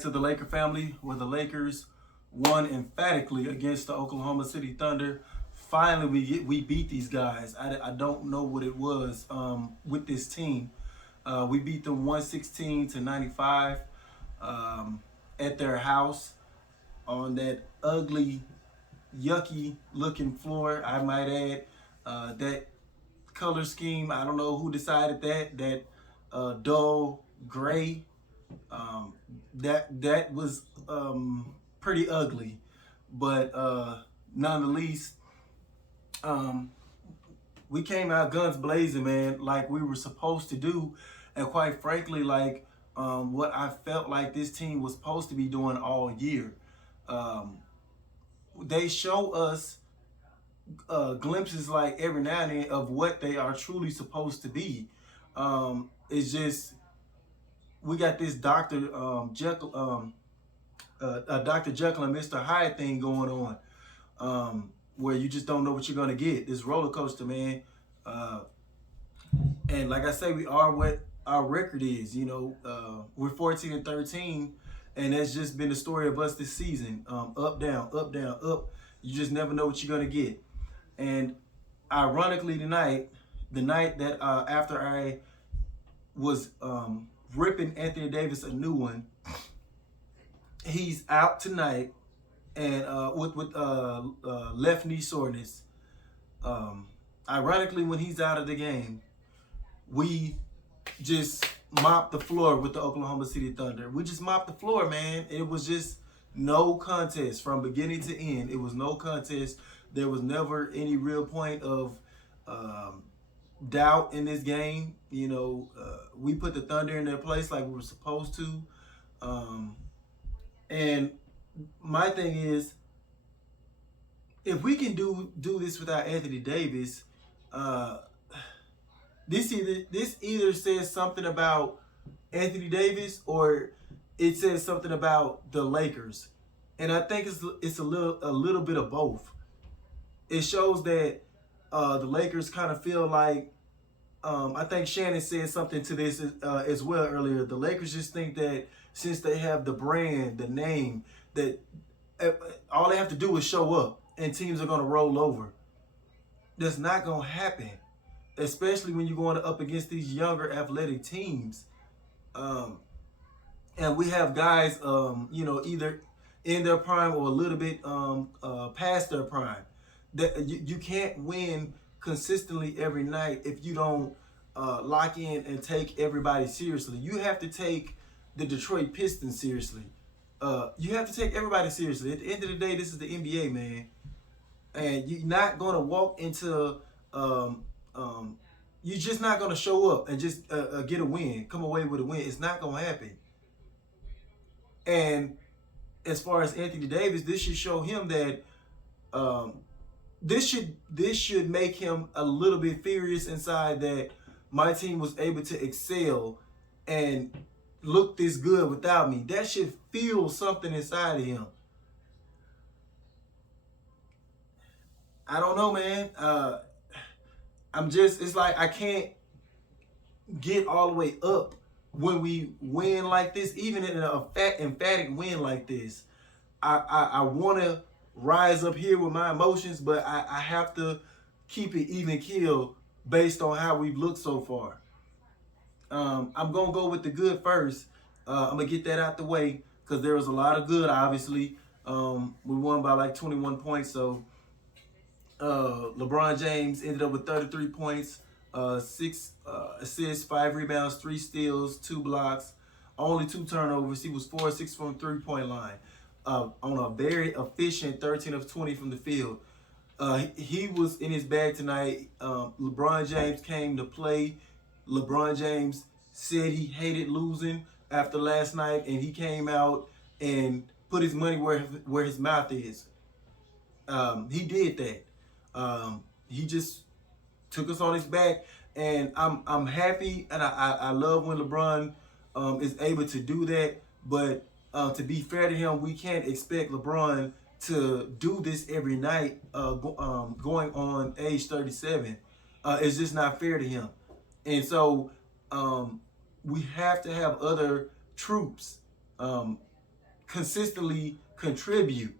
to the Laker family, where the Lakers won emphatically against the Oklahoma City Thunder. Finally, we beat these guys. I don't know what it was with this team. We beat them 116-95 at their house on that ugly, yucky looking floor, I might add. That color scheme, I don't know who decided that. That dull gray, that was pretty ugly, but none the least, um, we came out guns blazing, man, like we were supposed to do, and quite frankly, like what I felt like this team was supposed to be doing all year. Um, they show us glimpses like every now and then of what they are truly supposed to be. It's just we got this Dr. Jekyll and Mr. Hyde thing going on, where you just don't know what you're gonna get. This roller coaster, man. And like I say, we are what our record is. You know, we're 14-13, and that's just been the story of us this season. Up, down, up, down, up. You just never know what you're gonna get. And ironically, tonight, the night that after I was ripping Anthony Davis a new one, he's out tonight and with left knee soreness. Ironically, when he's out of the game, we just mopped the floor with the Oklahoma City Thunder. We just mopped the floor, man. It was just no contest from beginning to end. It was no contest. There was never any real point of doubt in this game. You know, we put the Thunder in their place like we were supposed to. And my thing is, if we can do this without Anthony Davis, this either says something about Anthony Davis or it says something about the Lakers, and I think it's a little bit of both. It shows that the Lakers kind of feel like, I think Shannon said something to this as well earlier. The Lakers just think that since they have the brand, the name, that all they have to do is show up and teams are going to roll over. That's not going to happen, especially when you're going up against these younger athletic teams. And we have guys, you know, either in their prime or a little bit past their prime. That you can't win consistently every night if you don't lock in and take everybody seriously. You have to take the Detroit Pistons seriously. You have to take everybody seriously. At the end of the day, this is the NBA, man. And you're not going to walk into, you're just not going to show up and just get a win, come away with a win. It's not going to happen. And as far as Anthony Davis, this should show him that this should make him a little bit furious inside that my team was able to excel and look this good without me. That should feel something inside of him. I don't know, man. It's like I can't get all the way up when we win like this, even in an emphatic win like this. I want to rise up here with my emotions, but I have to keep it even keel based on how we've looked so far. I'm going to go with the good first. I'm going to get that out the way because there was a lot of good, obviously. We won by like 21 points, so LeBron James ended up with 33 points, 6 assists, 5 rebounds, 3 steals, 2 blocks, only 2 turnovers. He was 4-6 from the 3-point line. On a very efficient 13 of 20 from the field. He was in his bag tonight. LeBron James came to play. LeBron James said he hated losing after last night, and he came out and put his money where his mouth is. He did that. He just took us on his back, and I'm happy, and I love when LeBron is able to do that. But to be fair to him, we can't expect LeBron to do this every night going on age 37. It's just not fair to him. And so we have to have other troops consistently contribute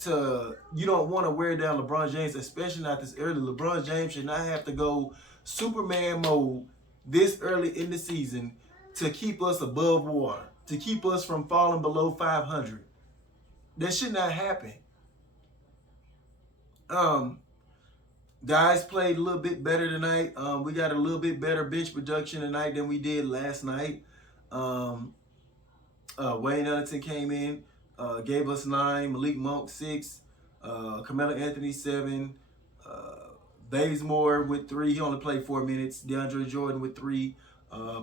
to, you don't want to wear down LeBron James, especially not this early. LeBron James should not have to go Superman mode this early in the season to keep us above water, to keep us from falling below 500. That should not happen. Guys played a little bit better tonight. We got a little bit better bench production tonight than we did last night. Wayne Ellington came in, gave us 9, Malik Monk 6, Carmelo Anthony 7, Bazemore with 3. He only played 4 minutes. DeAndre Jordan with 3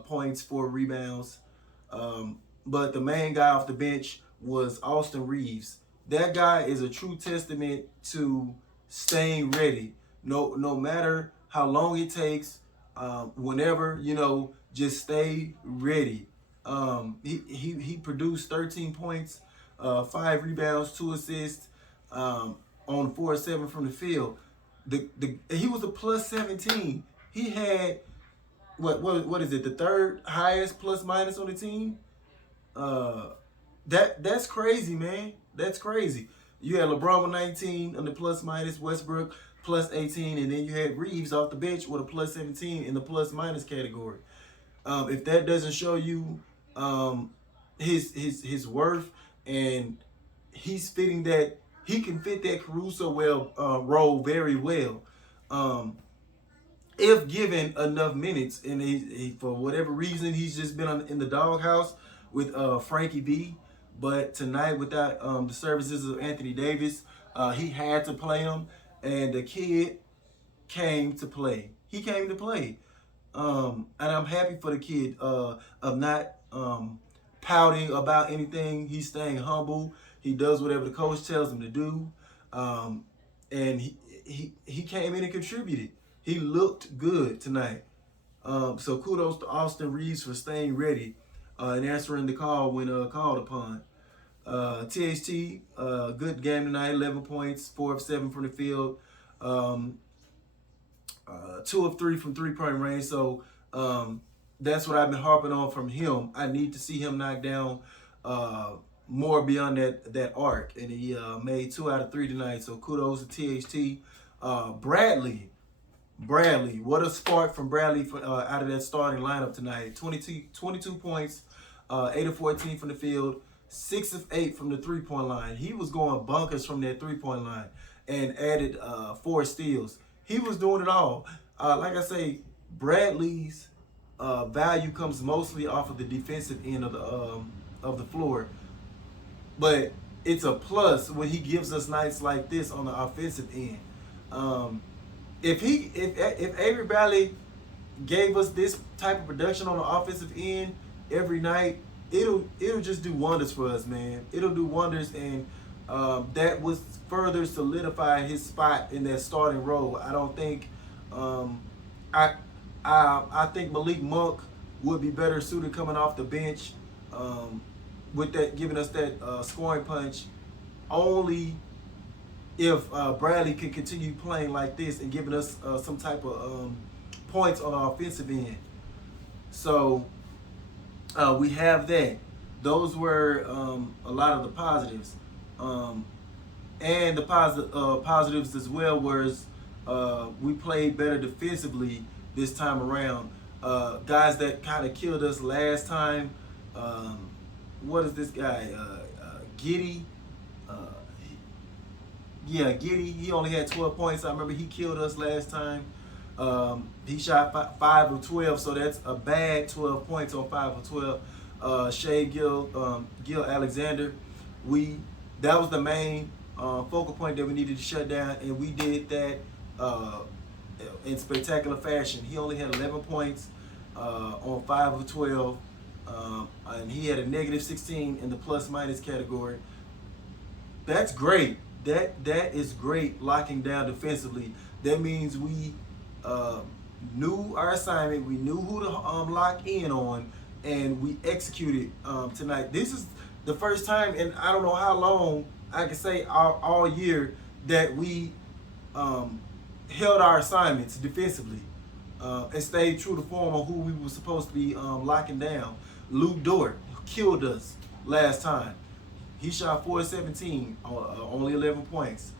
points, 4 rebounds. But the main guy off the bench was Austin Reeves. That guy is a true testament to staying ready. No matter how long it takes, whenever, just stay ready. He produced 13 points, 5 rebounds, 2 assists, on 4-7 from the field. He was a plus 17. He had what is it? The third highest plus minus on the team. That's crazy, man. That's crazy. You had LeBron with 19 on the plus minus, Westbrook plus 18, and then you had Reeves off the bench with a plus 17 in the plus minus category. If that doesn't show you his worth, and he's fitting that, he can fit that Caruso role very well. If given enough minutes, and he for whatever reason he's just been in the doghouse with Frankie B. But tonight, without the services of Anthony Davis, he had to play him, and the kid came to play. He came to play, and I'm happy for the kid of not pouting about anything. He's staying humble. He does whatever the coach tells him to do, and he came in and contributed. He looked good tonight. So kudos to Austin Reeves for staying ready and answering the call when called upon. THT, good game tonight, 11 points, 4 of 7 from the field, 2 of 3 from three-point range. So that's what I've been harping on from him. I need to see him knock down more beyond that arc. And he made 2 out of 3 tonight. So kudos to THT. Bradley, what a spark from Bradley out of that starting lineup tonight. 22 points, 8 of 14 from the field, 6 of 8 from the three-point line. He was going bunkers from that three-point line and added 4 steals. He was doing it all. Like I say, Bradley's value comes mostly off of the defensive end of the floor, but it's a plus when he gives us nights like this on the offensive end. If Avery Bradley gave us this type of production on the offensive end every night, it'll just do wonders for us, man. It'll do wonders, and that would further solidify his spot in that starting role. I don't think I think Malik Monk would be better suited coming off the bench with that, giving us that scoring punch. Only if Bradley can continue playing like this and giving us some type of points on the offensive end. So we have that. Those were a lot of the positives. And the positives as well was we played better defensively this time around. Guys that kind of killed us last time. What is this guy? Giddey. Giddey. He only had 12 points. I remember he killed us last time. He shot 5 of 12, so that's a bad 12 points on 5 of 12. Shea Gil Alexander. That was the main focal point that we needed to shut down, and we did that in spectacular fashion. He only had 11 points on 5 of 12, and he had a negative 16 in the plus minus category. That's great. That is great, locking down defensively. That means we knew our assignment, we knew who to lock in on, and we executed tonight. This is the first time in I don't know how long, I can say all year, that we held our assignments defensively and stayed true to form on who we were supposed to be locking down. Luke Dort killed us last time. He shot 4-17, only 11 points.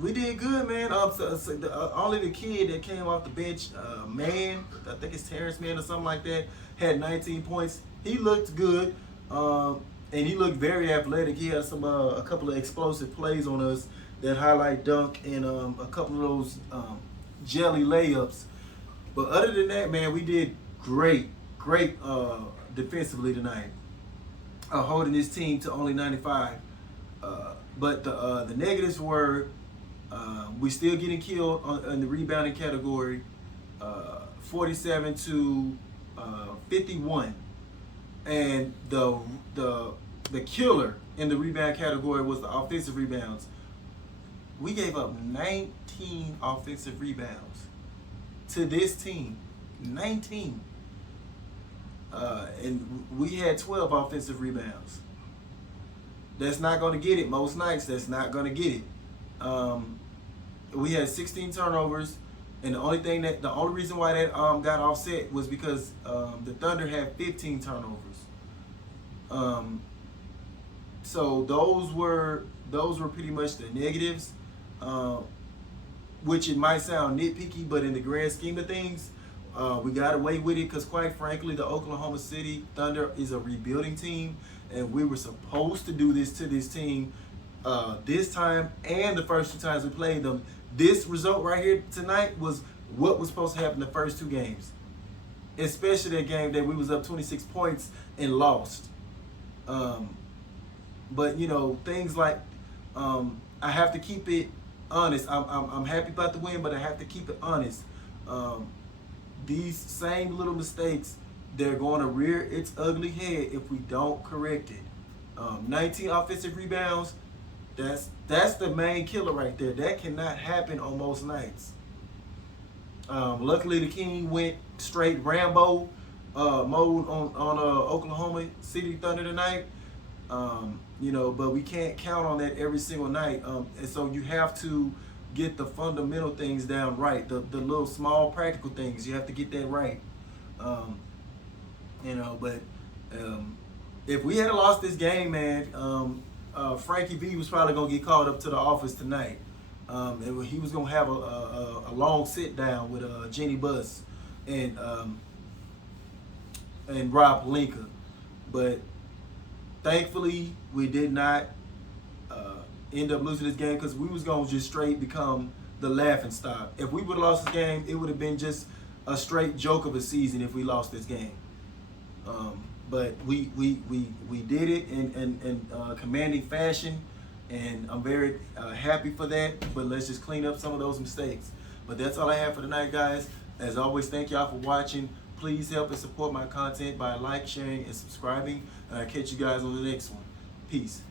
We did good, man. Only the kid that came off the bench, Man, I think it's Terrence Mann or something like that, had 19 points. He looked good, and he looked very athletic. He had a couple of explosive plays on us, that highlight dunk, and a couple of those jelly layups. But other than that, man, we did great defensively tonight, holding this team to only 95. But the negatives were, we still getting killed in the rebounding category, 47 to 51, and the killer in the rebound category was the offensive rebounds. We gave up 19 offensive rebounds to this team, 19, and we had 12 offensive rebounds. That's not going to get it most nights. That's not going to get it. We had 16 turnovers, and the only reason why that got offset was because the Thunder had 15 turnovers. So those were pretty much the negatives, which it might sound nitpicky, but in the grand scheme of things, we got away with it because, quite frankly, the Oklahoma City Thunder is a rebuilding team, and we were supposed to do this to this team this time and the first two times we played them. This result right here tonight was what was supposed to happen the first two games, especially that game that we was up 26 points and lost. But things like, I have to keep it honest. I'm happy about the win, but I have to keep it honest. These same little mistakes, they're going to rear its ugly head if we don't correct it. 19 offensive rebounds, that's the main killer right there. That cannot happen on most nights. Luckily, the King went straight Rambo mode on Oklahoma City Thunder tonight. But we can't count on that every single night. And so you have to get the fundamental things down right. The little small practical things, you have to get that right. But if we had lost this game, man, Frankie V was probably gonna get called up to the office tonight. And he was gonna have a long sit down with Jenny Buss and Rob Pelinka. But thankfully, we did not end up losing this game, because we was gonna just straight become the laughing stock. If we would have lost this game, it would have been just a straight joke of a season if we lost this game. But we did it in commanding fashion, and I'm very happy for that. But let's just clean up some of those mistakes. But that's all I have for tonight, guys. As always, thank y'all for watching. Please help and support my content by sharing, and subscribing. And I'll catch you guys on the next one. Peace.